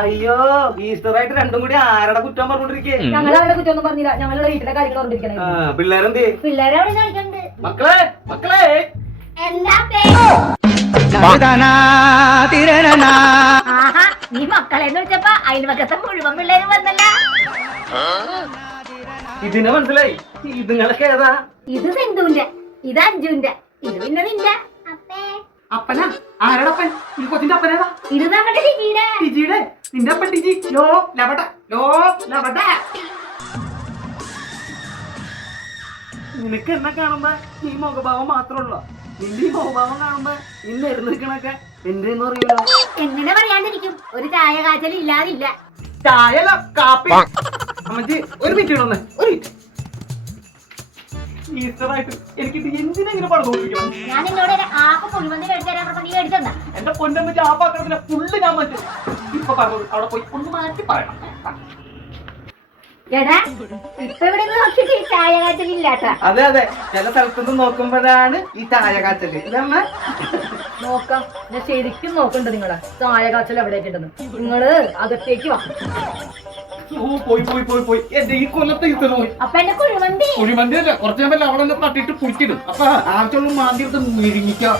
അയ്യോ ഈസ്റ്ററായിട്ട് രണ്ടും കൂടി ആരുടെ കുറ്റം പറഞ്ഞോണ്ടിരിക്കേ? ഞങ്ങളുടെ കുറ്റമൊന്നും പറഞ്ഞില്ല, ഞങ്ങളുടെ വീട്ടിലെ കാര്യങ്ങൾ പറഞ്ഞിരിക്കണേ. പിള്ളേരെന്തേ? പിള്ളേരെ അവിടെ കളിക്കണ്ട്. മക്കളെ മക്കളെ ആഹാ, നീ മക്കളെന്ന് വെച്ചപ്പോ അയൽവക്കത്തെ മുഴുവൻ പിള്ളേരും വന്നല്ല. ഇതിനെ മനസ്സിലായി. ഇതുങ്ങളൊക്കെ ഏതാ? ഇത് സിന്ധുവിന്റെ, ഇത് അഞ്ജുവിന്റെ, ഇത് പിന്നെ നിന്റെ. അപ്പനാ? ആരടപ്പൻ? ഈ കൊച്ചിന്റെ അപ്പനേതാ? ഇത് നമ്മുടെ ലിജിയുടെ. ലിജിയുടെ? നിന്റെ അപ്പൻ ലിജി? ലോ ലവട ലോ ലവട. നിനക്ക് എന്നെ കാണുമ്പോ ഈ മുഖഭാവം മാത്രമുള്ള, നിന്റെ ഈ മുഖഭാവം കാണുമ്പോ ഇന്ന് എഴുന്നേക്കണൊക്കെ എന്തെന്ന് അറിയില്ലോ. എങ്ങനെ പറയാണ്ടിരിക്കും, ഒരു ചായ കാച്ചൽ ഇല്ലാതില്ല. ചായല്ല കാപ്പി. അമ്മച്ചി ഒരു മിനിറ്റ് ഇടന്ന്, ഒരു മിനിറ്റ്. ഈസ്റ്ററായിട്ട് എനിക്കിത് എന്തിനെങ്കിലും പറഞ്ഞോണ്ടിരിക്കണം. ഞാൻ എന്നോട് ആപ്പ് കുഴിമന്തി മേടിച്ചു തരാൻ പറഞ്ഞ നീ മേടിച്ചെന്നാ? എന്റെ പൊന്നമ്മച്ചി ആപ്പാക്കണത്തിന് ഫുള്ള് ഞാൻ മാറ്റും. ഇപ്പൊ പറഞ്ഞത് അവിടെ പോയി ഒന്ന് മാറ്റി പറയണം. എടാ, ഇപ്പൊ ഇവിടെ നോക്കിട്ട് ഈ ചായ കാച്ചൽ ഇല്ലാത്ത. അതെ അതെ, ചില സ്ഥലത്തുനിന്ന് നോക്കുമ്പോഴാണ് ഈ ചായ കാച്ചല്. ഇതാണ് നോക്കാം, ഞാൻ ശരിക്കും നോക്കണ്ട നിങ്ങളെ ചായ കാച്ചൽ എവിടേക്ക് ഉണ്ടെന്ന്. നിങ്ങള് അകത്തേക്ക് വാ. പോയി പോയി പോയി പോയി എന്റെ ഈ കൊല്ലത്തെ ഈസ്റ്റർ പോയി. അപ്പൊ എന്റെ കുഴിമന്തി കുഴിമന്തി അല്ല, കുറച്ച് നേരം അവിടെ തട്ടിയിട്ട് കുടിച്ചിടും. അപ്പൊ ആവശ്യമുള്ള മാന്തി എടുത്ത് മിഴിങ്ങിക്കാം.